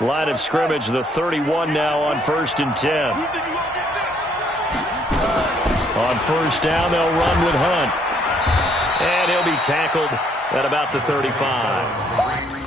Line of scrimmage, the 31 now on 1st and 10. On 1st down, they'll run with Hunt. And he'll be tackled at about the 35.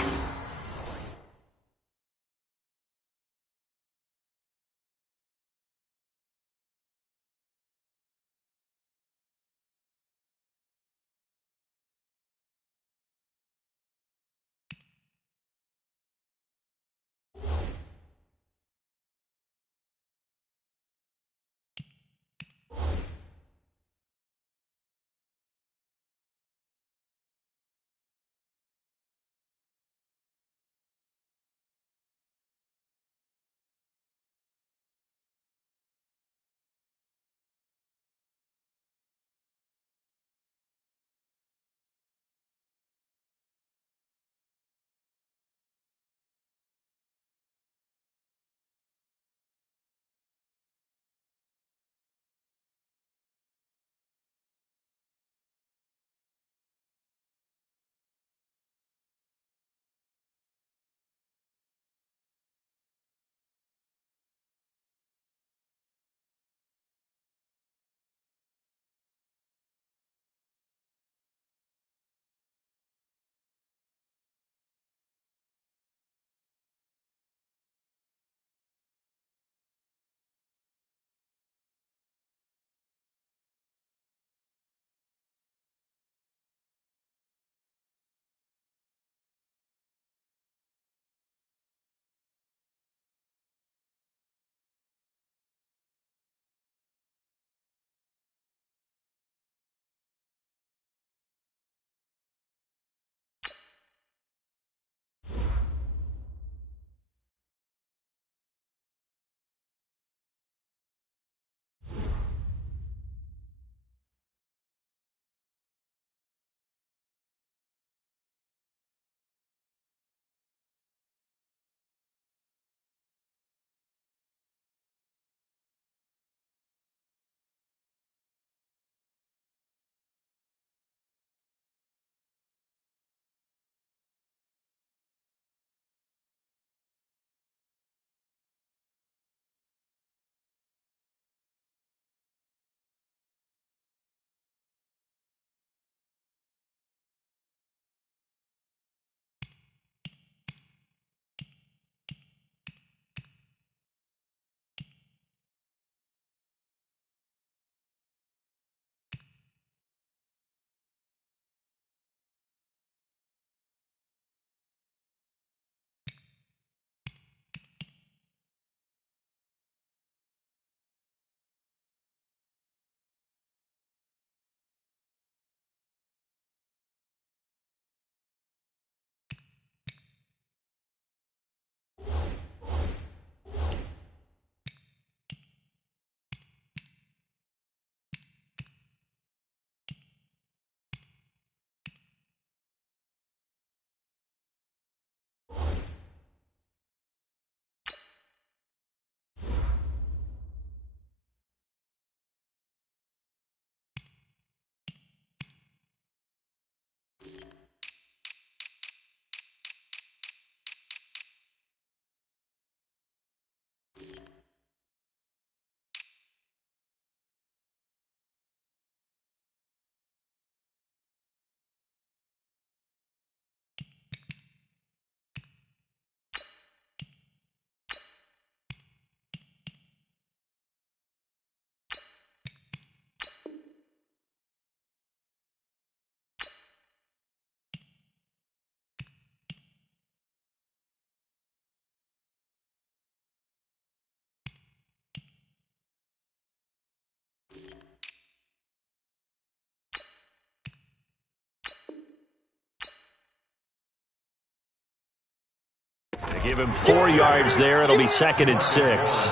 They give him 4 yards there. It'll be 2nd and 6.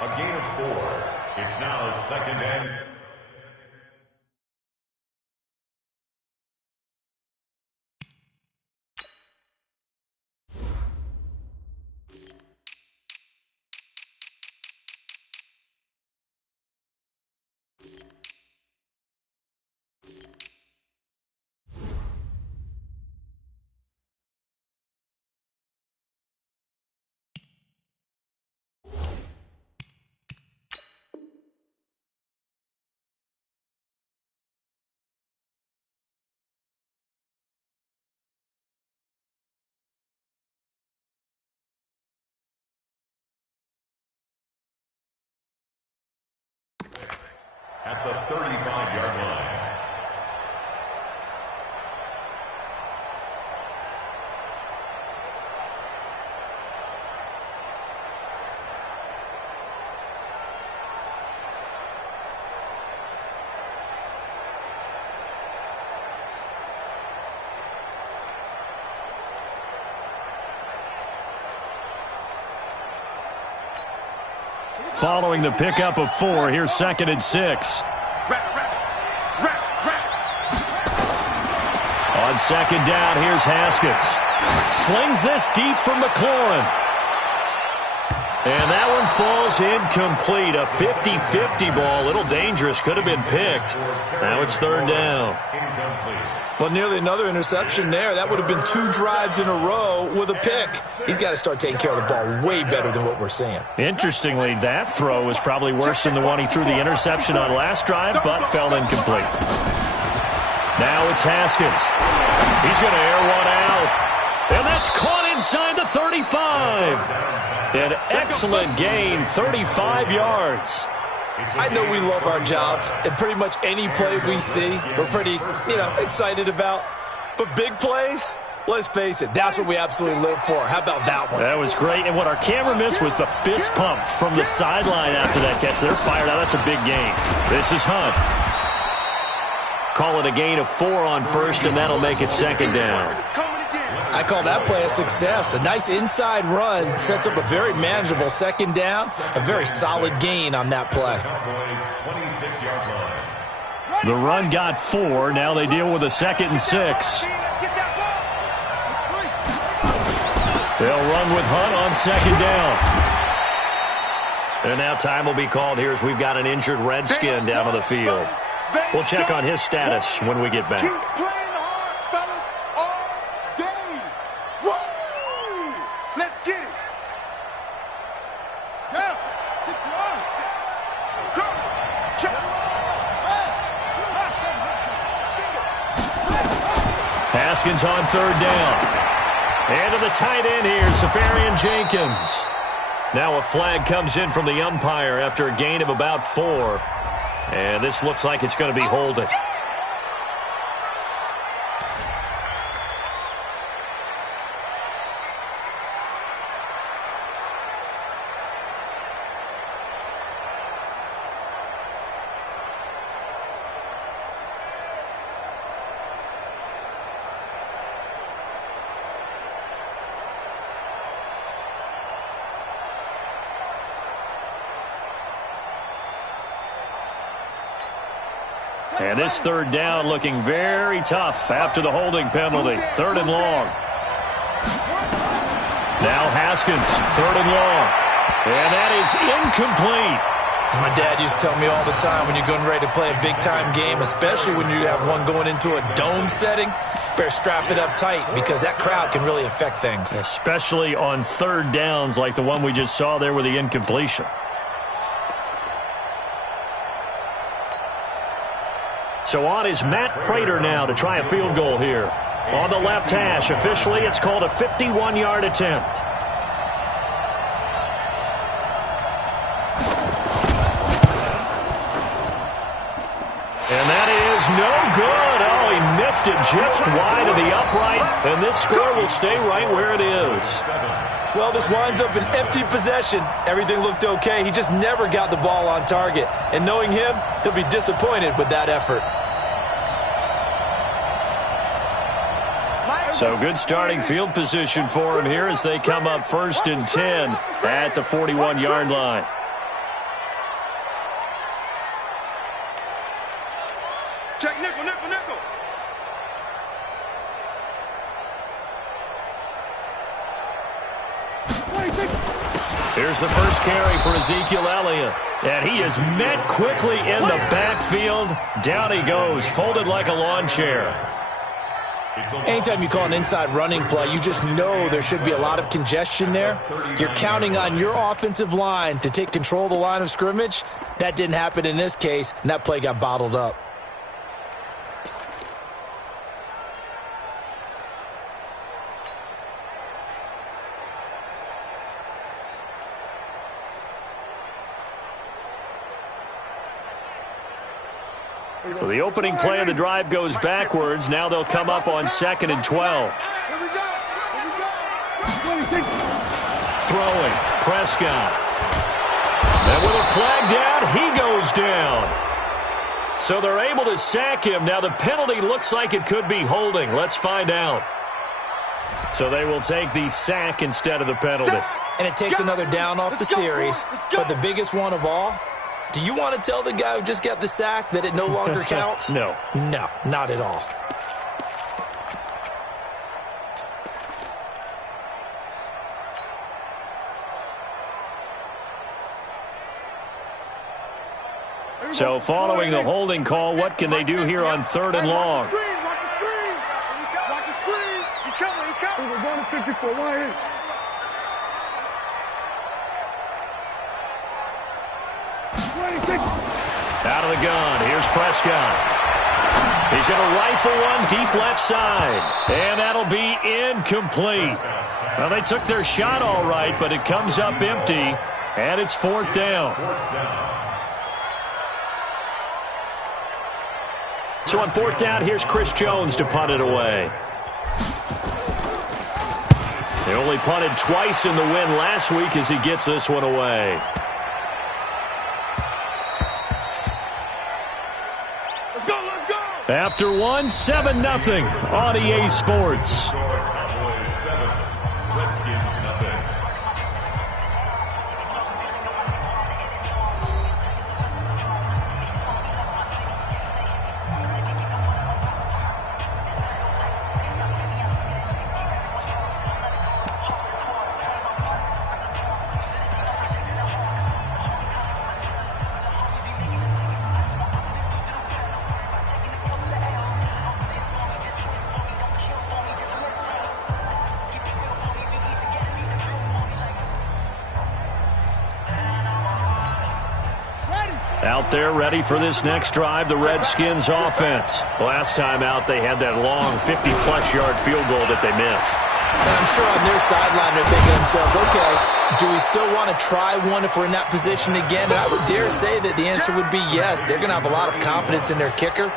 A gain of 4. It's now 2nd and at the 35-yard line. Following the pickup of 4, here's 2nd and 6. On 2nd down, here's Haskins. Slings this deep from McLaurin. And that one falls incomplete. A 50-50 ball. A little dangerous. Could have been picked. Now it's 3rd down. Well, nearly another interception there. That would have been 2 drives in a row with a pick. He's got to start taking care of the ball way better than what we're seeing. Interestingly, that throw was probably worse than the one he threw the interception on last drive, but fell incomplete. Now it's Haskins. He's going to air one out. And that's caught inside the 35. An excellent gain, 35 yards. I know we love our jobs, and pretty much any play we see, we're pretty, excited about. But big plays, let's face it, that's what we absolutely live for. How about that one? That was great, and what our camera missed was the fist pump from the sideline after that catch. They're fired out. That's a big gain. This is Hunt. Call it a gain of 4 on 1st, and that'll make it 2nd down. I call that play a success. A nice inside run sets up a very manageable 2nd down. A very solid gain on that play. The run got 4. Now they deal with a 2nd and 6. They'll run with Hunt on 2nd down. And now time will be called here as we've got an injured Redskin down on the field. We'll check on his status when we get back. Haskins on 3rd down. And to the tight end here, Safarian Jenkins. Now a flag comes in from the umpire after a gain of about 4. And this looks like it's going to be holding. And this 3rd down looking very tough after the holding penalty. 3rd and long. Now Haskins, 3rd and long. And that is incomplete. As my dad used to tell me all the time, when you're getting ready to play a big-time game, especially when you have one going into a dome setting, better strap it up tight because that crowd can really affect things. Especially on 3rd downs like the one we just saw there with the incompletion. So on is Matt Prater now to try a field goal here. On the left hash, officially it's called a 51-yard attempt. And that is no good. Oh, he missed it just wide of the upright, and this score will stay right where it is. Well, this winds up an empty possession. Everything looked okay. He just never got the ball on target. And knowing him, he'll be disappointed with that effort. So good starting field position for him here as they come up 1st and 10 at the 41-yard line. Check nickel, nickel, nickel. Here's the first carry for Ezekiel Elliott. And he is met quickly in the backfield. Down he goes, folded like a lawn chair. Anytime you call an inside running play, you just know there should be a lot of congestion there. You're counting on your offensive line to take control of the line of scrimmage. That didn't happen in this case, and that play got bottled up. So the opening play of the drive goes backwards. Now they'll come up on 2nd and 12. Throwing, Prescott. And with a flag down, he goes down. So they're able to sack him. Now the penalty looks like it could be holding. Let's find out. So they will take the sack instead of the penalty. And it takes another down off the series. But the biggest one of all, do you want to tell the guy who just got the sack that it no longer counts? No. No, not at all. So following the holding call, what can they do here on 3rd and long? Watch the screen. Watch the screen. He's coming. He's coming. We're going to 54. Right here. Out of the gun, here's Prescott. He's going to rifle one deep left side. And that'll be incomplete. Well, they took their shot all right, but it comes up empty. And it's 4th down. So on 4th down, here's Chris Jones to punt it away. They only punted twice in the win last week as he gets this one away. Let's go. After one, 7-0 on EA Sports. Cowboys 7, Redskins nothing. Out there ready for this next drive, the Redskins offense. Last time out, they had that long 50-plus yard field goal that they missed. And I'm sure on their sideline they're thinking to themselves, okay, do we still want to try one if we're in that position again? And I would dare say that the answer would be yes. They're going to have a lot of confidence in their kicker.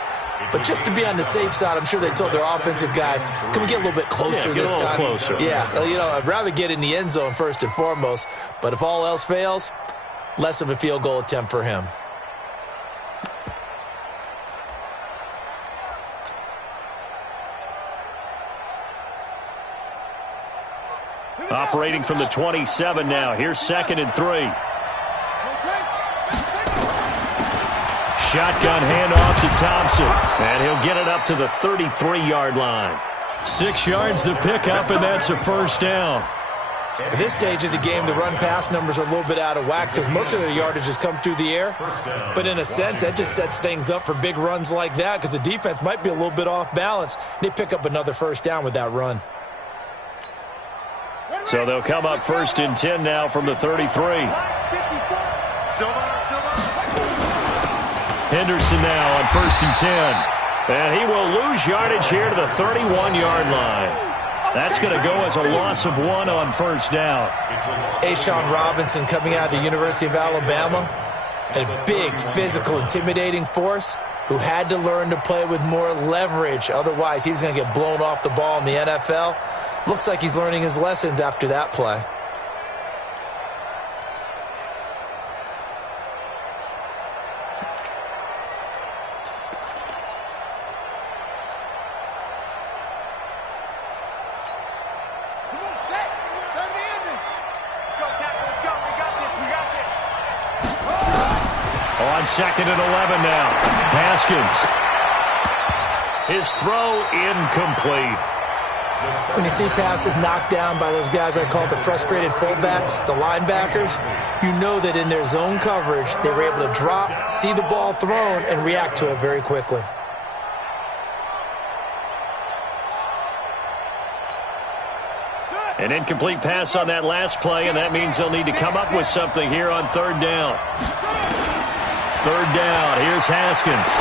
But just to be on the safe side, I'm sure they told their offensive guys, can we get a little bit closer this time? Closer. Yeah, you know, I'd rather get in the end zone first and foremost. But if all else fails, less of a field goal attempt for him. Operating from the 27 now. Here's 2nd and 3. Shotgun handoff to Thompson. And he'll get it up to the 33-yard line. 6 yards the pickup, and that's a 1st down. At this stage of the game, the run-pass numbers are a little bit out of whack because most of their yardage has come through the air. But in a sense, that just sets things up for big runs like that because the defense might be a little bit off balance. They pick up another 1st down with that run. So they'll come up 1st and 10 now from the 33. Henderson now on 1st and 10. And he will lose yardage here to the 31-yard line. That's going to go as a loss of 1 on 1st down. Ashawn Robinson coming out of the University of Alabama. A big, physical, intimidating force who had to learn to play with more leverage. Otherwise, he was going to get blown off the ball in the NFL. Looks like he's learning his lessons after that play. On 2nd and 11 now. Haskins. His throw incomplete. When you see passes knocked down by those guys I call the frustrated fullbacks, the linebackers, you know that in their zone coverage, they were able to drop, see the ball thrown, and react to it very quickly. An incomplete pass on that last play, and that means they'll need to come up with something here on 3rd down. 3rd down, here's Haskins.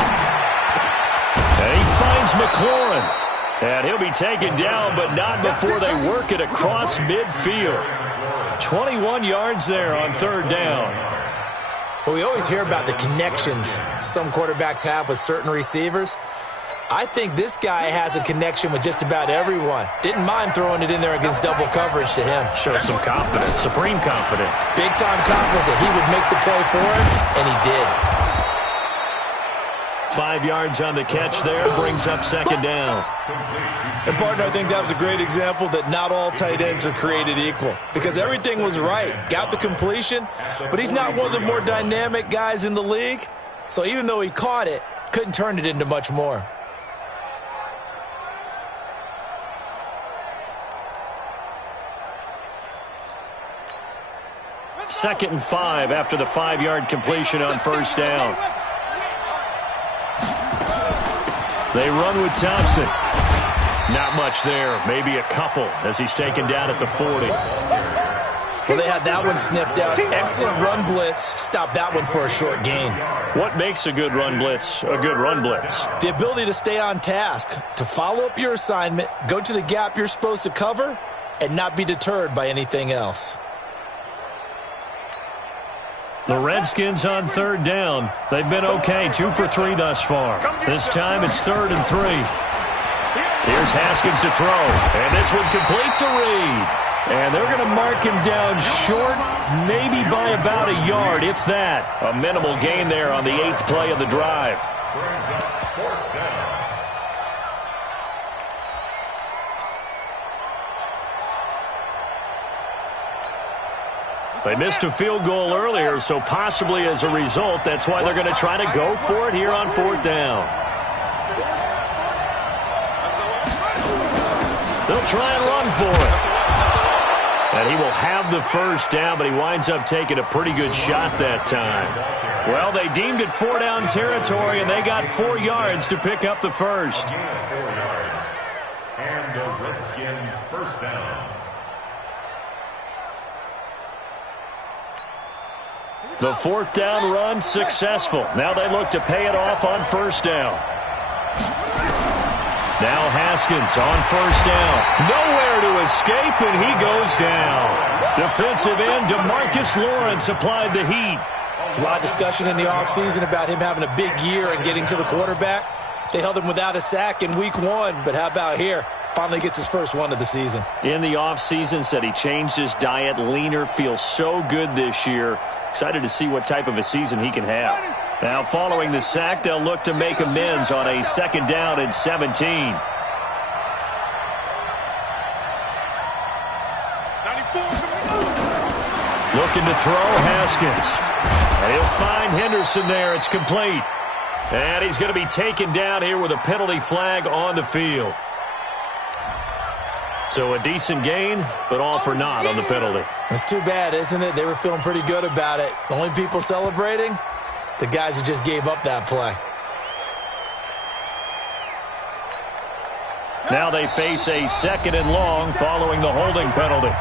And he finds McLaurin. And he'll be taken down, but not before they work it across midfield. 21 yards there on 3rd down. Well, we always hear about the connections some quarterbacks have with certain receivers. I think this guy has a connection with just about everyone. Didn't mind throwing it in there against double coverage to him. Shows some confidence, supreme confidence. Big-time confidence that he would make the play for him, and he did. 5 yards on the catch there, brings up second down. And, partner, I think that was a great example that not all tight ends are created equal, because everything was right. Got the completion, but he's not one of the more dynamic guys in the league. So even though he caught it, couldn't turn it into much more. Second and 5 after the 5-yard completion on first down. They run with Thompson. Not much there. Maybe a couple as he's taken down at the 40. Well, they had that one sniffed out. Excellent run blitz. Stopped that one for a short gain. What makes a good run blitz a good run blitz? The ability to stay on task, to follow up your assignment, go to the gap you're supposed to cover, and not be deterred by anything else. The Redskins on third down. They've been okay, 2 for 3 thus far. This time it's 3rd and 3. Here's Haskins to throw, and this one complete to Reed. And they're going to mark him down short, maybe by about a yard, if that. A minimal gain there on the 8th play of the drive. They missed a field goal earlier, so possibly as a result, that's why they're going to try to go for it here on 4th down. They'll try and run for it. And he will have the first down, but he winds up taking a pretty good shot that time. Well, they deemed it 4-down territory, and they got 4 yards to pick up the first. 4 yards. And the Redskin first down. The 4th down run successful. Now they look to pay it off on first down. Now Haskins on first down. Nowhere to escape, and he goes down. Defensive end DeMarcus Lawrence applied the heat. There's a lot of discussion in the offseason about him having a big year and getting to the quarterback. They held him without a sack in week 1, but how about here? Finally gets his first one of the season. In the offseason, said he changed his diet, leaner, feels so good this year. Excited to see what type of a season he can have. Now, following the sack, they'll look to make amends on a 2nd down and 17. Looking to throw, Haskins. And he'll find Henderson there. It's complete. And he's going to be taken down here with a penalty flag on the field. So a decent gain, but all for naught on the penalty. It's too bad, isn't it? They were feeling pretty good about it. The only people celebrating, the guys who just gave up that play. Now they face a 2nd and long following the holding penalty.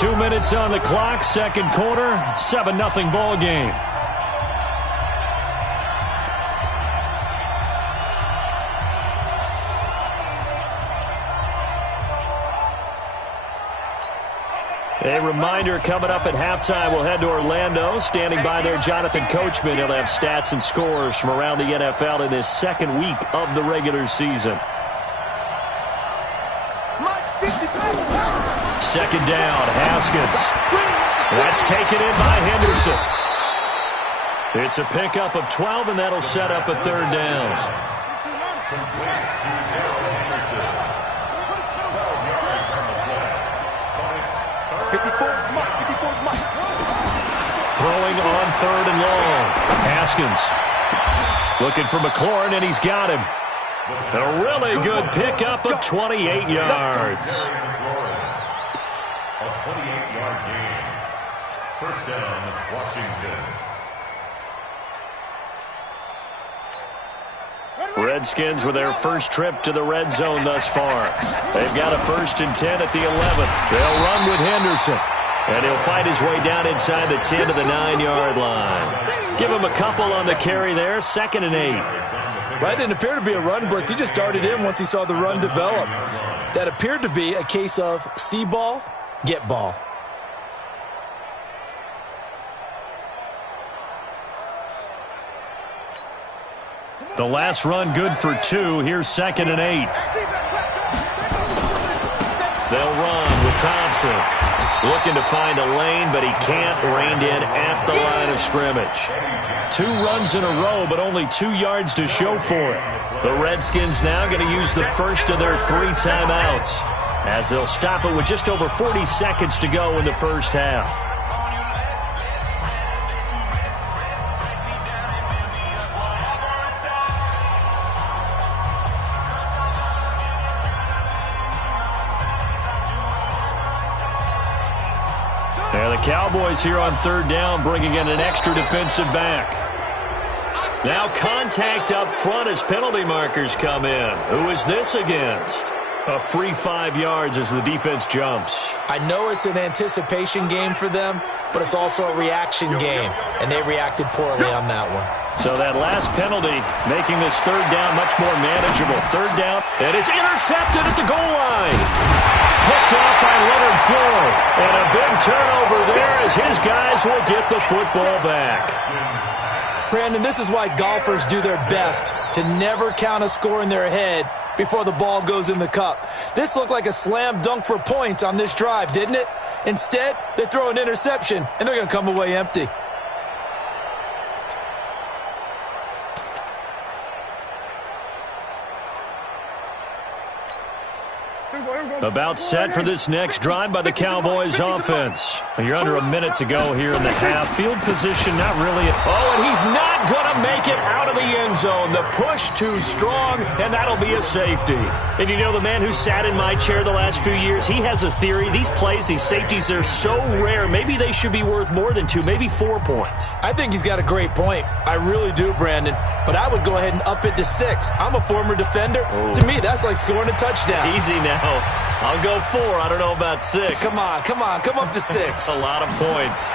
2 minutes on the clock, 2nd quarter, 7-0 ball game. A reminder coming up at halftime, we'll head to Orlando. Standing by there, Jonathan Coachman. He'll have stats and scores from around the NFL in this 2nd week of the regular season. 2nd down, Haskins. That's taken in by Henderson. It's a pickup of 12, and that'll set up a 3rd down. Throwing on 3rd and long. Haskins looking for McLaurin, and he's got him. A really good pickup of 28 yards. A 28-yard gain. First down, Washington. Redskins with their first trip to the red zone thus far. They've got a 1st and 10 at the 11th. They'll run with Henderson. And he'll fight his way down inside the 10 to the 9-yard line. Give him a couple on the carry there, 2nd and 8. Well, it didn't appear to be a run blitz. He just darted in once he saw the run develop. That appeared to be a case of see ball, get ball. The last run good for 2. Here's 2nd and 8. They'll run with Thompson. Looking to find a lane, but he can't. Reined in at the line of scrimmage. 2 runs in a row, but only 2 yards to show for it. The Redskins now going to use the first of their 3 timeouts, as they'll stop it with just over 40 seconds to go in the first half. And the Cowboys here on 3rd down, bringing in an extra defensive back. Now contact up front as penalty markers come in. Who is this against? A free 5 yards as the defense jumps. I know it's an anticipation game for them, but it's also a reaction game, and they reacted poorly on that one. So that last penalty making this 3rd down much more manageable. 3rd down, and it's intercepted at the goal line. Picked off by Leonard Floyd. And a big turnover there as his guys will get the football back. Brandon, this is why golfers do their best to never count a score in their head before the ball goes in the cup. This looked like a slam dunk for points on this drive, didn't it? Instead, they throw an interception, and they're going to come away empty. About set for this next drive by the Cowboys offense. You're under a minute to go here in the half. Field position not really. Oh, and he's not going to make it out of the end zone. The push too strong, and that'll be a safety. And you know, the man who sat in my chair the last few years, he has a theory. These plays, these safeties, they're so rare. Maybe they should be worth more than 2, maybe 4 points. I think he's got a great point. I really do, Brandon. But I would go ahead and up it to 6. I'm a former defender. Oh. To me, that's like scoring a touchdown. Easy now. I'll go 4. I don't know about 6. Come on. Come up to 6. A lot of points.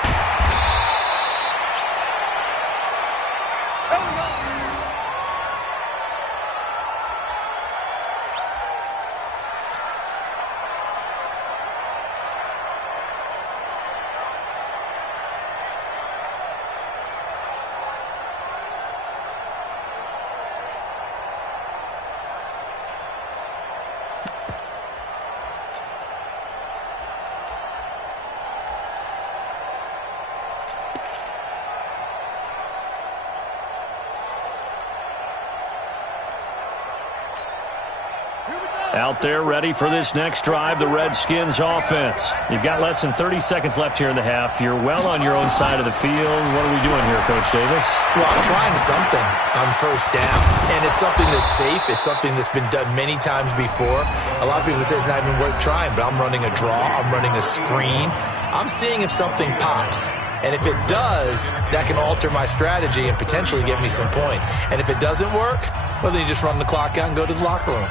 Out there ready for this next drive, the Redskins offense. You've got less than 30 seconds left here in the half. You're well on your own side of the field. What are we doing here, Coach Davis? Well, I'm trying something on 1st down. And it's something that's safe. It's something that's been done many times before. A lot of people say it's not even worth trying, but I'm running a draw. I'm running a screen. I'm seeing if something pops. And if it does, that can alter my strategy and potentially get me some points. And if it doesn't work, well, then you just run the clock out and go to the locker room.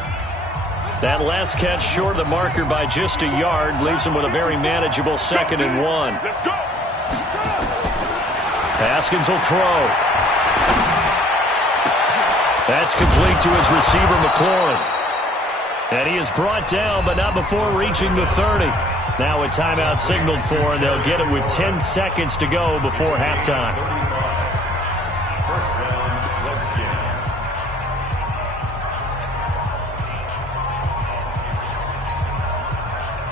That last catch short of the marker by just a yard leaves him with a very manageable 2nd and 1. Let's go. Haskins will throw. That's complete to his receiver, McLaurin. And he is brought down, but not before reaching the 30. Now a timeout signaled for, and they'll get it with 10 seconds to go before halftime. First down, Redskins.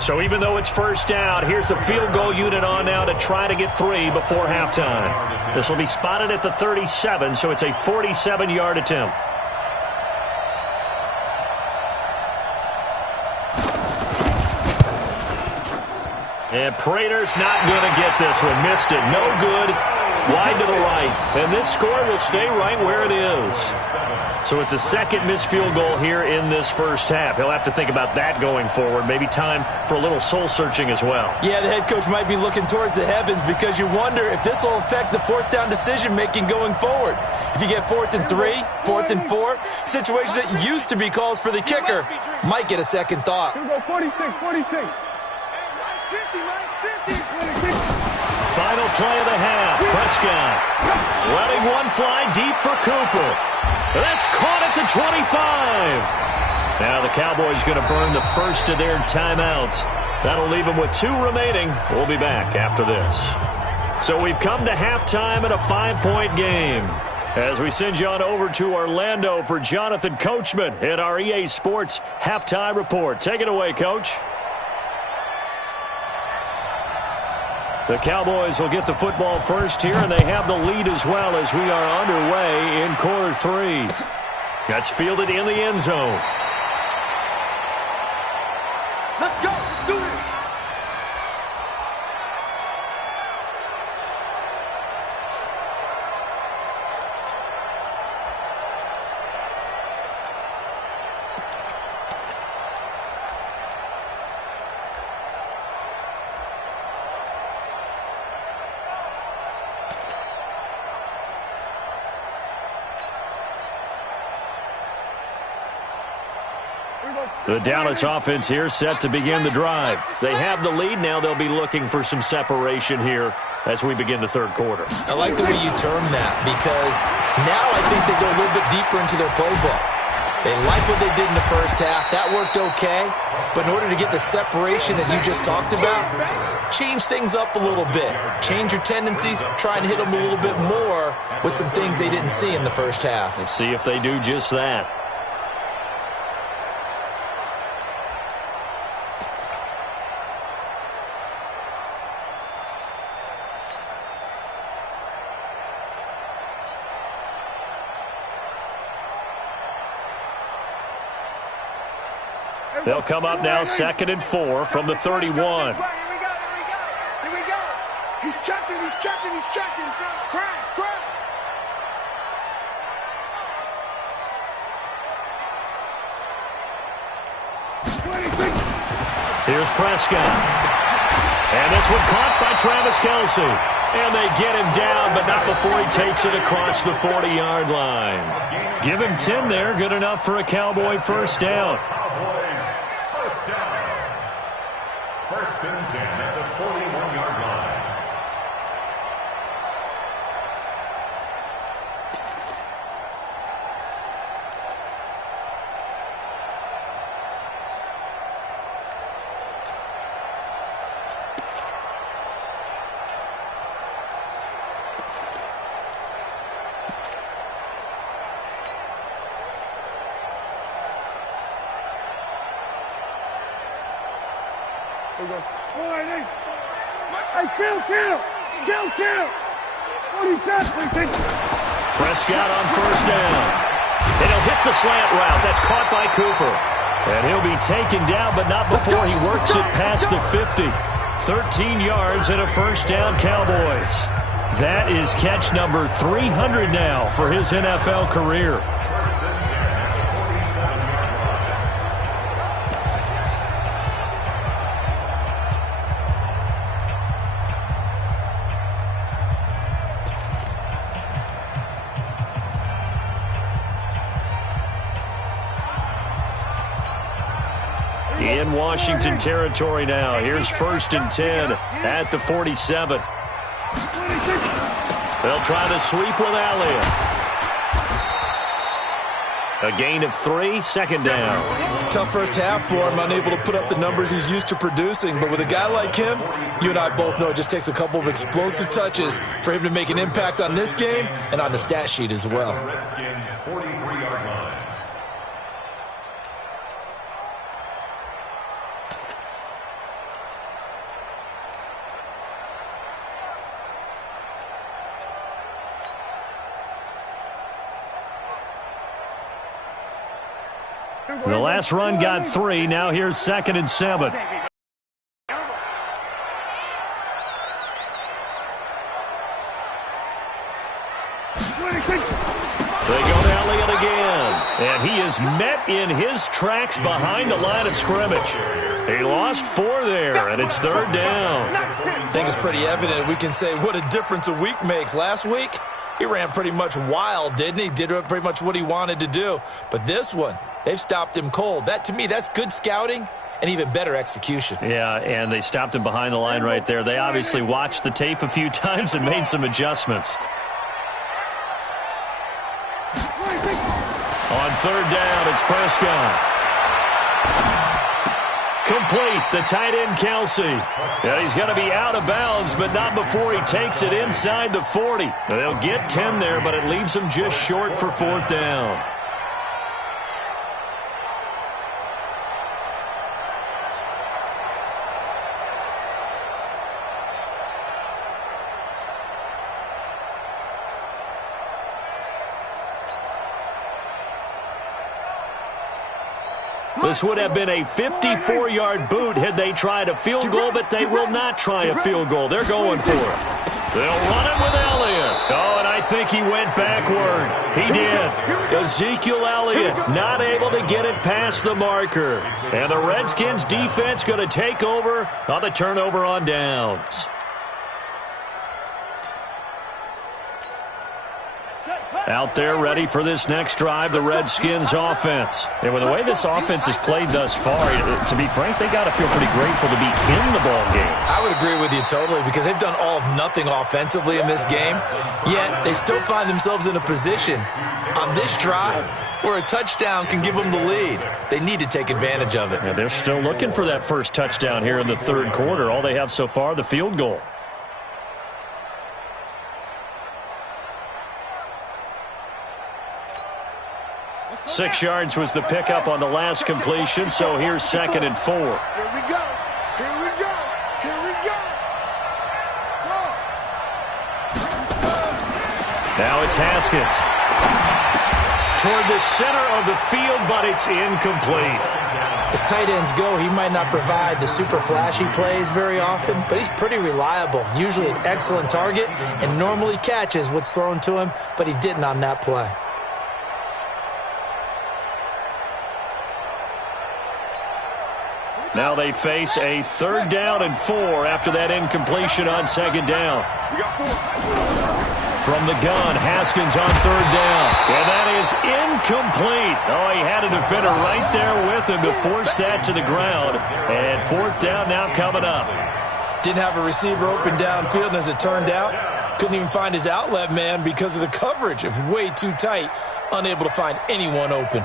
So even though it's 1st down, here's the field goal unit on now to try to get 3 before halftime. This will be spotted at the 37, so it's a 47-yard attempt. And Prater's not going to get this one. Missed it. No good. Wide to the right. And this score will stay right where it is. So it's a 2nd missed field goal here in this first half. He'll have to think about that going forward. Maybe time for a little soul-searching as well. Yeah, the head coach might be looking towards the heavens because you wonder if this will affect the 4th down decision-making going forward. If you get 4th and 3, 4th and 4, situations that used to be calls for the kicker might get a second thought. Here we go, 46. Final play of the half. Prescott letting one fly deep for Cooper. That's caught at the 25. Now the Cowboys going to burn the first of their timeouts. That'll leave them with 2 remaining. We'll be back after this. So we've come to halftime in a 5-point game. As we send you on over to Orlando for Jonathan Coachman at our EA Sports Halftime Report. Take it away, Coach. The Cowboys will get the football first here, and they have the lead as well as we are underway in quarter 3. That's fielded in the end zone. Let's go. Let's do it. The Dallas offense here set to begin the drive. They have the lead. Now they'll be looking for some separation here as we begin the third quarter. I like the way you term that because now I think they go a little bit deeper into their playbook. They like what they did in the first half. That worked okay. But in order to get the separation that you just talked about, change things up a little bit. Change your tendencies. Try and hit them a little bit more with some things they didn't see in the first half. Let's see if they do just that. They'll come up now 2nd and 4 from the 31. Here we go. He's checking. Crash. Here's Prescott. And this one caught by Travis Kelce. And they get him down, but not before he takes it across the 40-yard line. Give him 10 there. Good enough for a Cowboy first down. First and 10 at the 41-yard line. Prescott on first down. And he'll hit the slant route. That's caught by Cooper. And he'll be taken down, but not before he works it past the 50. 13 yards and a first down, Cowboys. That is catch number 300 now for his NFL career. In Washington territory now. Here's 1st and 10 at the 47. They'll try the sweep with Elliott. A gain of 3, 2nd down. Tough first half for him, unable to put up the numbers he's used to producing. But with a guy like him, you and I both know it just takes a couple of explosive touches for him to make an impact on this game and on the stat sheet as well. Redskins 43-yard line. The last run got 3. Now here's 2nd and 7. They go to Elliott again. And he is met in his tracks behind the line of scrimmage. He lost 4 there, and it's 3rd down. I think it's pretty evident. We can say what a difference a week makes. Last week, he ran pretty much wild, didn't he? Did pretty much what he wanted to do. But this one, they've stopped him cold. That, to me, that's good scouting and even better execution. Yeah, and they stopped him behind the line right there. They obviously watched the tape a few times and made some adjustments. On 3rd down, it's Prescott. complete. The tight end, Kelsey. And he's going to be out of bounds, but not before he takes it inside the 40. They'll get 10 there, but it leaves them just short for 4th down. This would have been a 54-yard boot had they tried a field goal, but they will not try a field goal. They're going for it. They'll run it with Elliott. Oh, and I think he went backward. He did. Ezekiel Elliott not able to get it past the marker. And the Redskins defense going to take over on the turnover on downs. Out there ready for this next drive, the Redskins offense. And with the way this offense has played thus far, to be frank, they got to feel pretty grateful to be in the ball game. I would agree with you totally because they've done all of nothing offensively in this game, yet they still find themselves in a position on this drive where a touchdown can give them the lead. They need to take advantage of it. And they're still looking for that first touchdown here in the third quarter. All they have so far, the field goal. Six yards was the pickup on the last completion, so here's 2nd and 4. Here we go. Here we go. Here we go. Now it's Haskins. Toward the center of the field, but it's incomplete. As tight ends go, he might not provide the super flashy plays very often, but he's pretty reliable, usually an excellent target, and normally catches what's thrown to him, but he didn't on that play. Now they face a 3rd down and 4 after that incompletion on 2nd down. From the gun, Haskins on 3rd down. And that is incomplete. Oh, he had a defender right there with him to force that to the ground. And 4th down now coming up. Didn't have a receiver open downfield, and as it turned out, couldn't even find his outlet man because of the coverage. It was way too tight, unable to find anyone open.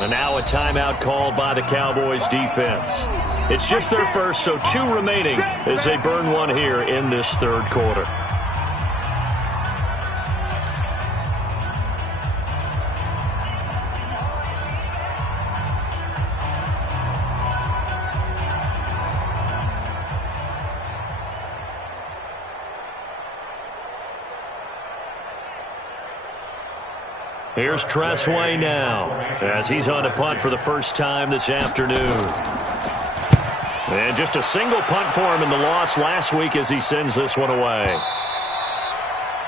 And now a timeout called by the Cowboys defense. It's just their first, so 2 remaining as they burn one here in this third quarter. Here's Tressway now as he's on a punt for the first time this afternoon. And just a single punt for him in the loss last week as he sends this one away.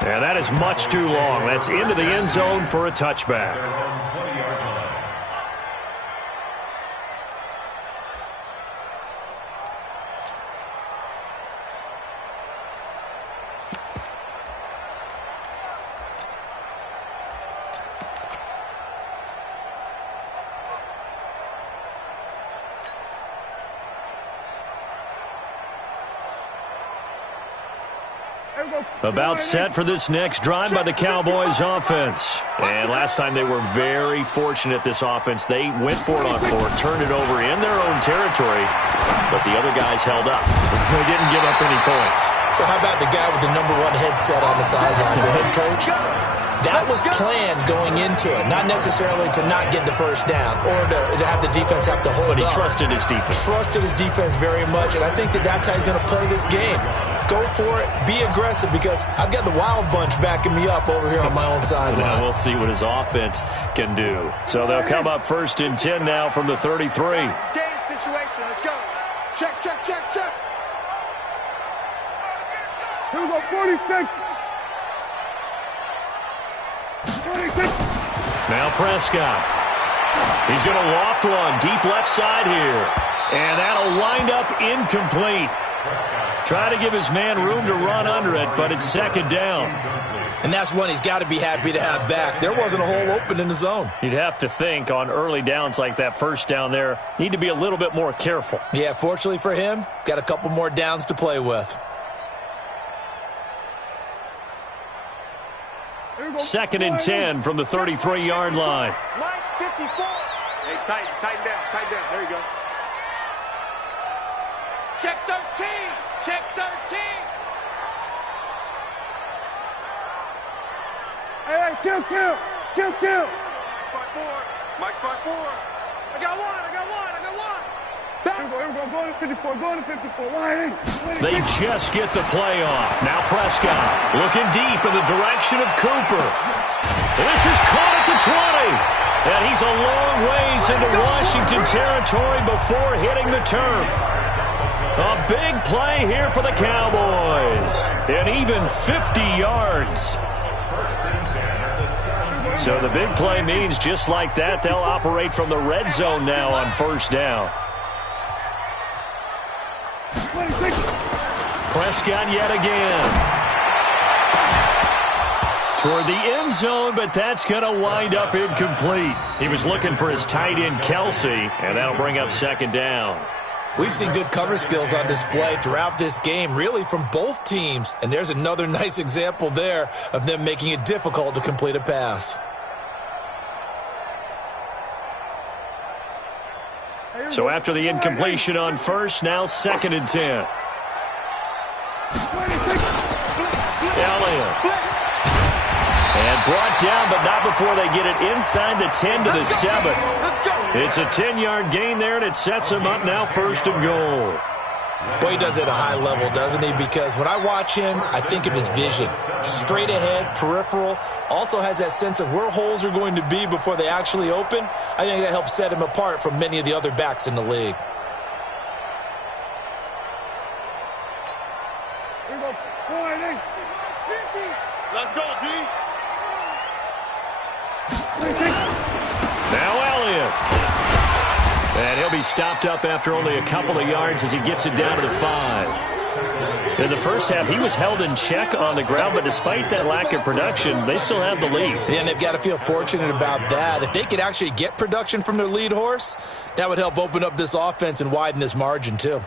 And that is much too long. That's into the end zone for a touchback. About set for this next drive by the Cowboys offense. And last time they were very fortunate, this offense. They went for it on 4, turned it over in their own territory, but the other guys held up. They didn't give up any points. So how about the guy with the #1 headset on the sidelines, the head coach? That was planned going into it, not necessarily to not get the first down or to have the defense have to hold up. But he trusted his defense. Trusted his defense very much, and I think that's how he's going to play this game. Go for it. Be aggressive, because I've got the wild bunch backing me up over here on my own sideline. Now we'll see what his offense can do. So they'll come up 1st and 10 now from the 33. Game situation. Let's go. Check, check, check, check. Here we go, 46. 46. Now Prescott. He's going to loft one deep left side here. And that'll wind up incomplete. Try to give his man room to run under it, but it's 2nd down. And that's one he's got to be happy to have back. There wasn't a hole open in the zone. You'd have to think on early downs like that, 1st down there, need to be a little bit more careful. Yeah, fortunately for him, got a couple more downs to play with. 2nd and 10 from the 33-yard line. Mike, 54. Hey, tighten down. There you go. Check 13. Check 13. Hey, kill. Mike's 5-4. I got one. Here we go. Go to 54. They just get the play off. Now Prescott looking deep in the direction of Cooper. This is caught at the 20. And he's a long ways into Washington territory before hitting the turf. A big play here for the Cowboys. And even 50 yards. So the big play means just like that, they'll operate from the red zone now on 1st down. Prescott yet again. Toward the end zone, but that's going to wind up incomplete. He was looking for his tight end, Kelsey, and that'll bring up 2nd down. We've seen good cover skills on display throughout this game, really from both teams. And there's another nice example there of them making it difficult to complete a pass. So after the incompletion on 1st, now 2nd and 10. Elliott. And brought down, but not before they get it inside the 10 to the 7. It's a 10-yard gain there, and it sets him up now 1st and goal. Boy, he does it at a high level, doesn't he? Because when I watch him, I think of his vision. Straight ahead, peripheral. Also has that sense of where holes are going to be before they actually open. I think that helps set him apart from many of the other backs in the league. Let's go, D. Now Elliott. And he'll be stopped up after only a couple of yards as he gets it down to the 5. In the 1st half, he was held in check on the ground, but despite that lack of production, they still have the lead. Yeah, and they've got to feel fortunate about that. If they could actually get production from their lead horse, that would help open up this offense and widen this margin too.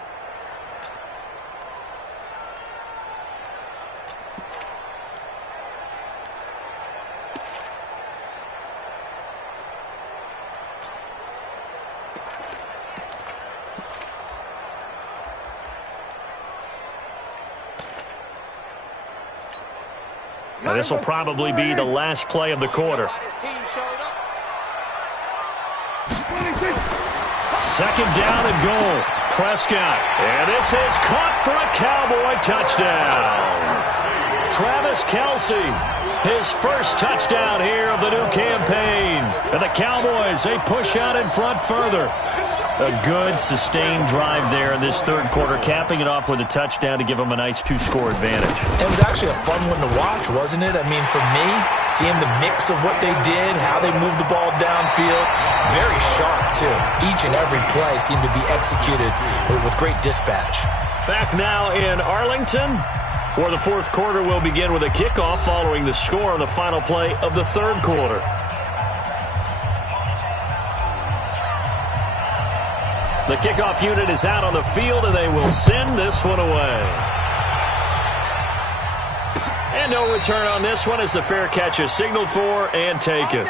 And this will probably be the last play of the quarter. 2nd down and goal. Prescott. And this is caught for a Cowboy touchdown. Travis Kelce, his 1st touchdown here of the new campaign. And the Cowboys, they push out in front further. A good, sustained drive there in this 3rd quarter, capping it off with a touchdown to give them a nice 2-score advantage. It was actually a fun one to watch, wasn't it? I mean, for me, seeing the mix of what they did, how they moved the ball downfield, very sharp, too. Each and every play seemed to be executed with great dispatch. Back now in Arlington, where the 4th quarter will begin with a kickoff following the score on the final play of the 3rd quarter. The kickoff unit is out on the field, and they will send this one away. And no return on this one as the fair catch is signaled for and taken.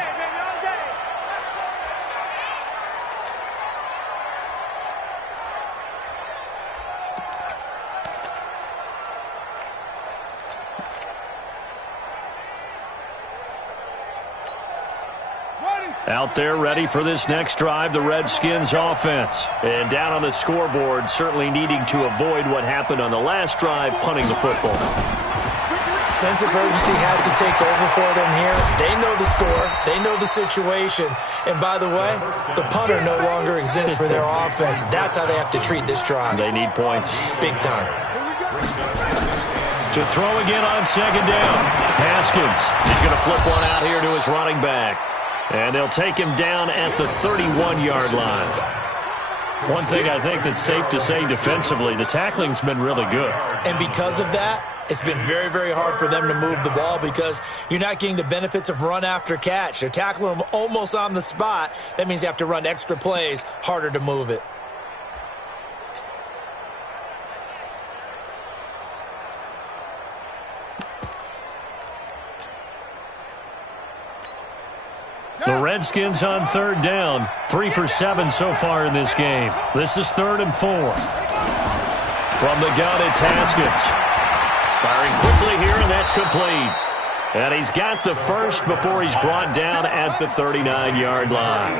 Out there ready for this next drive, the Redskins offense. And down on the scoreboard, certainly needing to avoid what happened on the last drive, punting the football. Sense of urgency has to take over for them here. They know the score. They know the situation. And by the way, the punter no longer exists for their offense. That's how they have to treat this drive. They need points. Big time. To throw again on second down. Haskins. He's going to flip one out here to his running back. And they'll take him down at the 31-yard line. One thing I think that's safe to say defensively, the tackling's been really good. And because of that, it's been very, very hard for them to move the ball because you're not getting the benefits of run after catch. They're tackling them almost on the spot. That means you have to run extra plays, harder to move it. The Redskins on third down. 3 for 7 so far in this game. This is 3rd and 4. From the gun, it's Haskins. Firing quickly here, and that's complete. And he's got the first before he's brought down at the 39-yard line.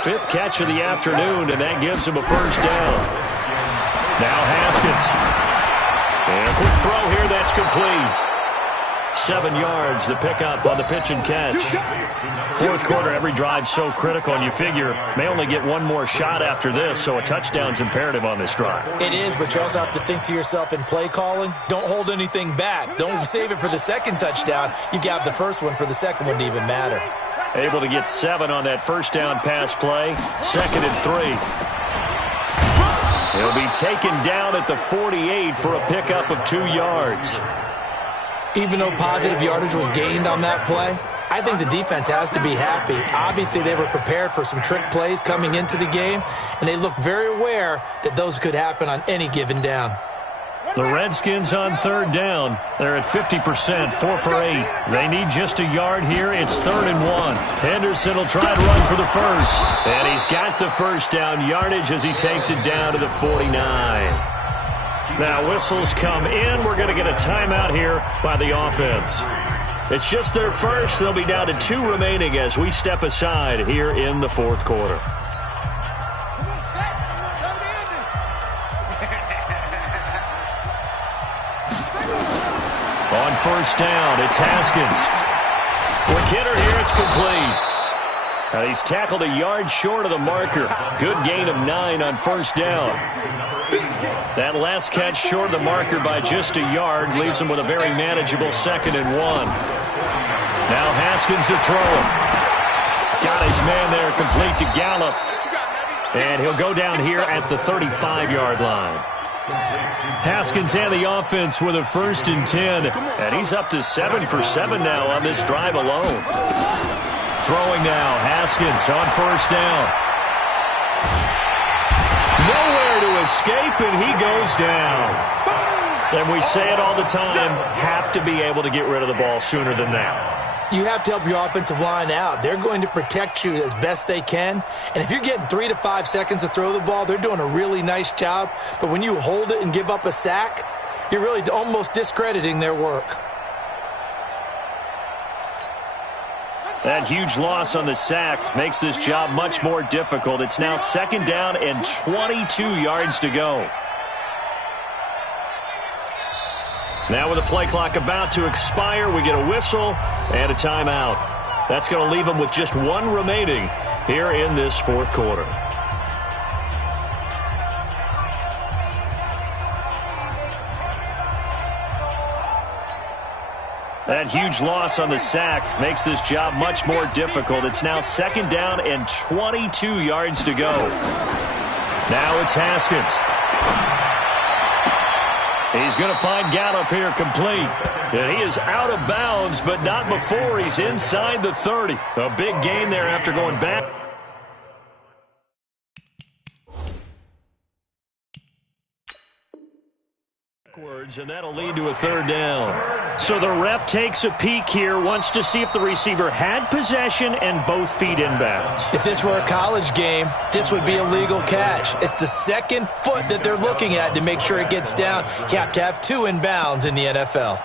5th catch of the afternoon, and that gives him a first down. Now Haskins. And a quick throw here, that's complete. 7 yards, the pickup on the pitch and catch. 4th quarter, every drive so critical, and you figure may only get one more shot after this, so a touchdown's imperative on this drive. It is, but you also have to think to yourself in play calling, don't hold anything back. Don't save it for the second touchdown. You got the first one for the second one to even matter. Able to get 7 on that first down pass play. 2nd and 3. He'll be taken down at the 48 for a pickup of 2 yards. Even though positive yardage was gained on that play, I think the defense has to be happy. Obviously, they were prepared for some trick plays coming into the game, and they looked very aware that those could happen on any given down. The Redskins on third down. They're at 50%, 4 for 8. They need just a yard here. It's 3rd and 1. Henderson will try to run for the first. And he's got the first down yardage as he takes it down to the 49. Now whistles come in. We're going to get a timeout here by the offense. It's just their first. They'll be down to 2 remaining as we step aside here in the 4th quarter. On first down, it's Haskins. Quick hitter here, it's complete. Now he's tackled a yard short of the marker. Good gain of 9 on first down. That last catch short of the marker by just a yard leaves him with a very manageable 2nd and 1. Now Haskins to throw him. Got his man there, complete to Gallup. And he'll go down here at the 35-yard line. Haskins and the offense with a 1st and 10. And he's up to 7 for 7 now on this drive alone. Throwing now, Haskins on first down. Nowhere to escape, and he goes down. And we say it all the time, have to be able to get rid of the ball sooner than that. You have to help your offensive line out. They're going to protect you as best they can. And if you're getting 3 to 5 seconds to throw the ball, they're doing a really nice job. But when you hold it and give up a sack, you're really almost discrediting their work. That huge loss on the sack makes this job much more difficult. It's now 2nd down and 22 yards to go. Now with the play clock about to expire, we get a whistle and a timeout. That's going to leave them with just 1 remaining here in this 4th quarter. That huge loss on the sack makes this job much more difficult. It's now 2nd down and 22 yards to go. Now it's Haskins. He's going to find Gallup here complete. And he is out of bounds, but not before he's inside the 30. A big gain there after going back. And that'll lead to a 3rd down. So the ref takes a peek here, wants to see if the receiver had possession and both feet inbounds. If this were a college game, this would be a legal catch. It's the 2nd foot that they're looking at to make sure it gets down. You have to have 2 inbounds in the NFL.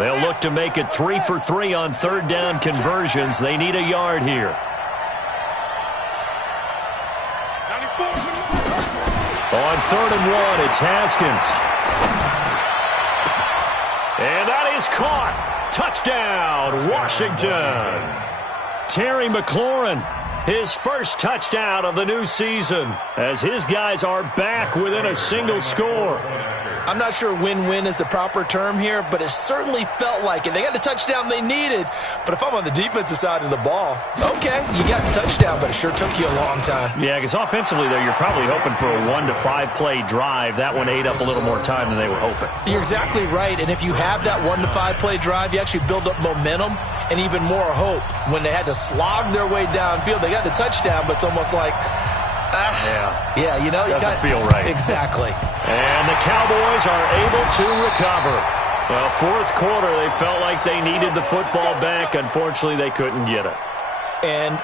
They'll look to make it 3 for 3 on third down conversions. They need a yard here. On 3rd and 1, it's Haskins. And that is caught. Touchdown, Washington. Terry McLaurin, his first touchdown of the new season, as his guys are back within a single score. I'm not sure win-win is the proper term here, but it certainly felt like it. They got the touchdown they needed, but if I'm on the defensive side of the ball, okay, you got the touchdown, but it sure took you a long time. Yeah, because offensively, though, you're probably hoping for a 1 to 5 play drive. That one ate up a little more time than they were hoping. You're exactly right, and if you have that 1 to 5 play drive, you actually build up momentum and even more hope. When they had to slog their way downfield, they got the touchdown, but it's almost like, yeah, you know, doesn't feel right. Exactly. And the Cowboys are able to recover. Well, fourth quarter, they felt like they needed the football back. Unfortunately, they couldn't get it. And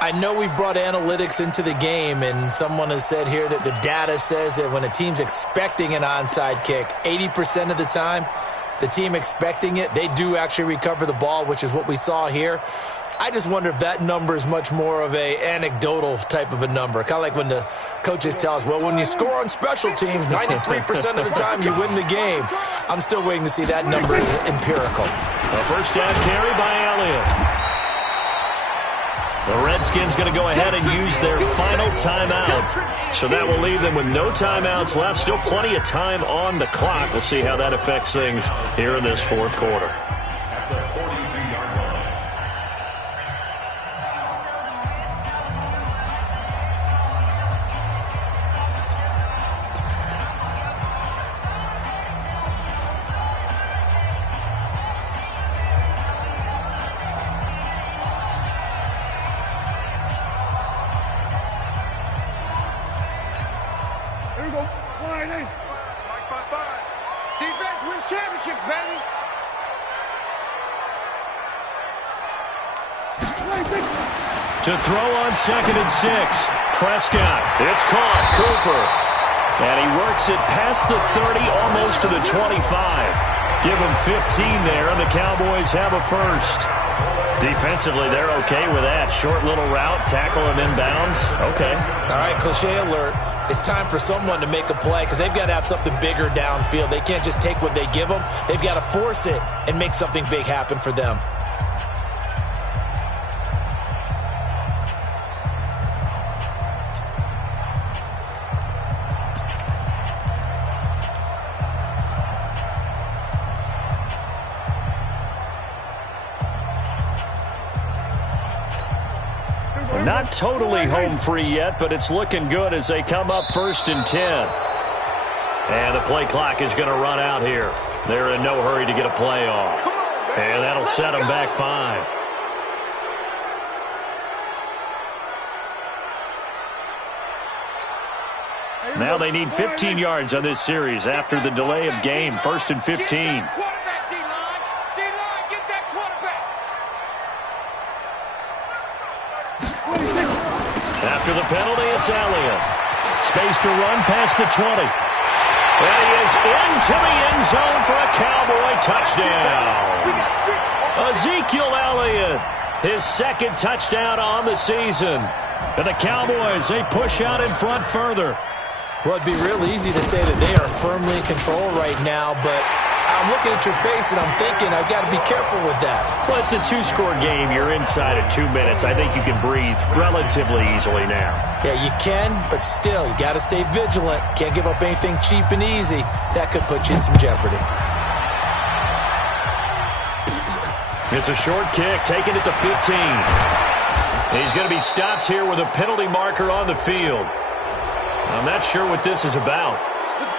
I know we've brought analytics into the game, and someone has said here that the data says that when a team's expecting an onside kick, 80% of the time, the team expecting it, they do actually recover the ball, which is what we saw here. I just wonder if that number is much more of a anecdotal type of a number. Kind of like when the coaches tell us, well, when you score on special teams, 93% of the time you win the game. I'm still waiting to see that number is empirical. A first down carry by Elliott. The Redskins going to go ahead and use their final timeout. So that will leave them with no timeouts left. Still plenty of time on the clock. We'll see how that affects things here in this fourth quarter. Defense wins championships, baby. To throw on 2nd and 6. Prescott. It's caught. Cooper. And he works it past the 30, almost to the 25. Give him 15 there, and the Cowboys have a first. Defensively, they're okay with that. Short little route, tackle him inbounds. Okay. All right, cliche alert. It's time for someone to make a play because they've got to have something bigger downfield. They can't just take what they give them. They've got to force it and make something big happen for them. Not totally home free yet, but it's looking good as they come up 1st and 10. And the play clock is going to run out here. They're in no hurry to get a play off. And that'll set them back 5. Now they need 15 yards on this series after the delay of game. 1st and 15. After the penalty, it's Elliott. Space to run past the 20. And he is into the end zone for a Cowboy touchdown. Ezekiel Elliott, his 2nd touchdown on the season. And the Cowboys, they push out in front further. Well, it'd be real easy to say that they are firmly in control right now, but I'm looking at your face and I'm thinking I've got to be careful with that. Well, it's a 2-score game. You're inside of 2 minutes. I think you can breathe relatively easily now. Yeah, you can, but still, you got to stay vigilant. Can't give up anything cheap and easy. That could put you in some jeopardy. It's a short kick, taking it to 15. He's going to be stopped here with a penalty marker on the field. I'm not sure what this is about.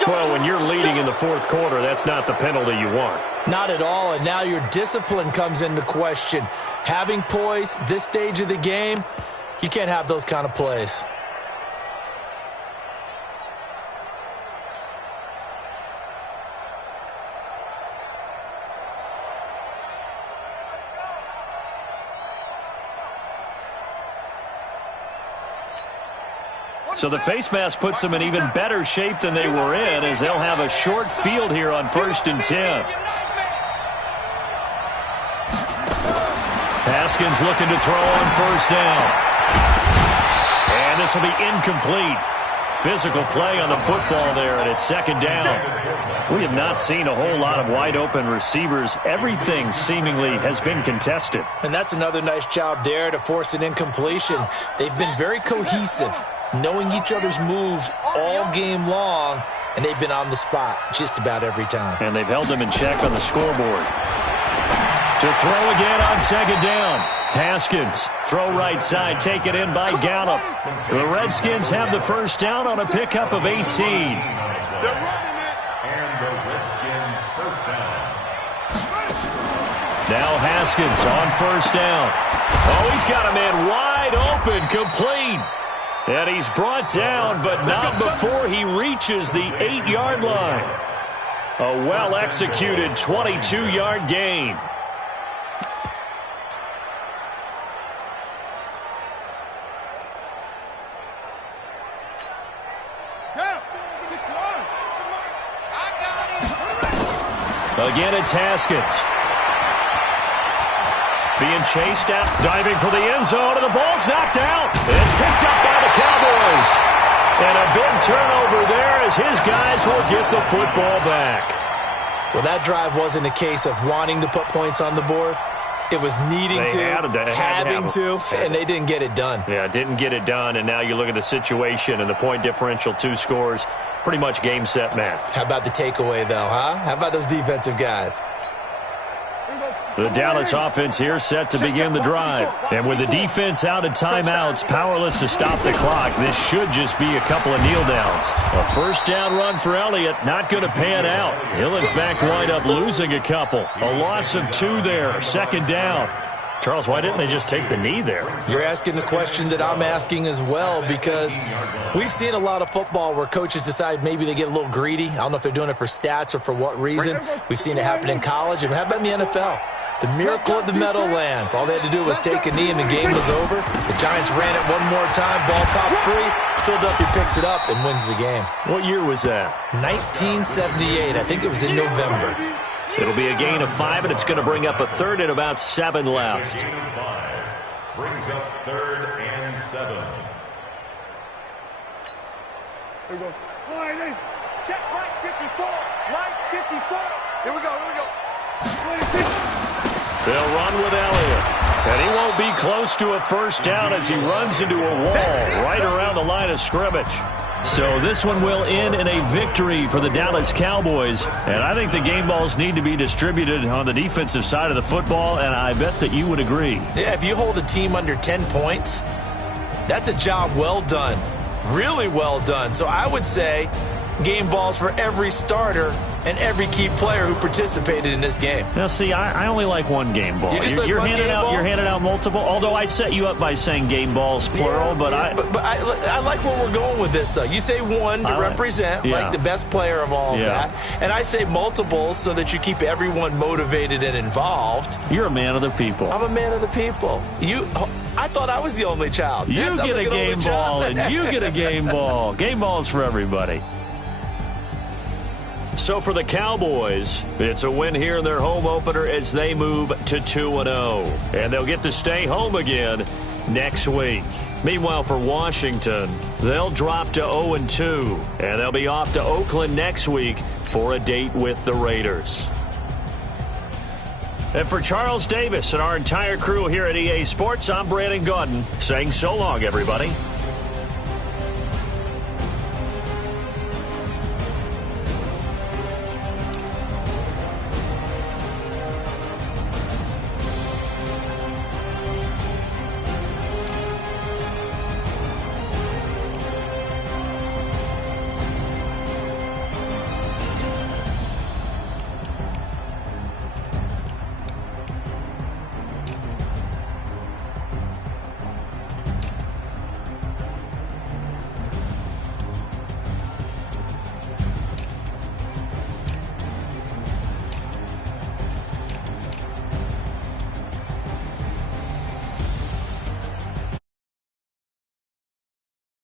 Well, when you're leading in the fourth quarter, that's not the penalty you want. Not at all, and now your discipline comes into question. Having poise, this stage of the game, you can't have those kind of plays. So the face mask puts them in even better shape than they were in, as they'll have a short field here on 1st and 10. Haskins looking to throw on first down. And this will be incomplete. Physical play on the football there, and it's second down. We have not seen a whole lot of wide-open receivers. Everything seemingly has been contested. And that's another nice job there to force an incompletion. They've been very cohesive, knowing each other's moves all game long, and they've been on the spot just about every time. And they've held them in check on the scoreboard. To throw again on second down. Haskins, throw right side, taken in by Gallup. The Redskins have the first down on a pickup of 18. And the Redskin first down. Now Haskins on first down. Oh, he's got a man wide open, complete. And he's brought down, but not before he reaches the 8-yard line. A well-executed 22-yard gain. Again, it's Haskins. Being chased out, diving for the end zone, and the ball's knocked out. It's picked up by the Cowboys. And a big turnover there as his guys will get the football back. Well, that drive wasn't a case of wanting to put points on the board. It was needing having to, and they didn't get it done. Yeah, didn't get it done, and now you look at the situation and the point differential, 2 scores, pretty much game, set, match. How about the takeaway, though, huh? How about those defensive guys? The Dallas offense here set to begin the drive. And with the defense out at timeouts, powerless to stop the clock, this should just be a couple of kneel downs. A first down run for Elliott, not going to pan out. He'll, in fact, wind up losing a couple. A loss of 2 there, second down. Charles, why didn't they just take the knee there? You're asking the question that I'm asking as well, because we've seen a lot of football where coaches decide maybe they get a little greedy. I don't know if they're doing it for stats or for what reason. We've seen it happen in college, and how about in the NFL? The miracle of the Meadowlands. All they had to do was take a knee and the game was over. The Giants ran it one more time, ball popped free. Philadelphia picks it up and wins the game. What year was that? 1978. I think it was in November. It'll be a gain of 5, and it's going to bring up a third and about 7 left. Gain of 5 brings up 3rd and 7. Here we go. Check right 54. Right 54. Here we go. Here we go. They'll run with Elliott. And he won't be close to a first down as he runs into a wall right around the line of scrimmage. So this one will end in a victory for the Dallas Cowboys. And I think the game balls need to be distributed on the defensive side of the football, and I bet that you would agree. Yeah, if you hold a team under 10 points, that's a job well done. Really well done. So I would say game balls for every starter and every key player who participated in this game. Now, see, I only like one game ball. You're handing out multiple, although I set you up by saying game balls, plural, but I like where we're going with this, though. You say one to represent, like the best player of all of that, and I say multiples so that you keep everyone motivated and involved. You're a man of the people. I'm a man of the people. I thought I was the only child. You get a game ball, and you get a game ball. Game balls for everybody. So for the Cowboys, it's a win here in their home opener as they move to 2-0. And they'll get to stay home again next week. Meanwhile, for Washington, they'll drop to 0-2. And they'll be off to Oakland next week for a date with the Raiders. And for Charles Davis and our entire crew here at EA Sports, I'm Brandon Gaudin saying so long, everybody.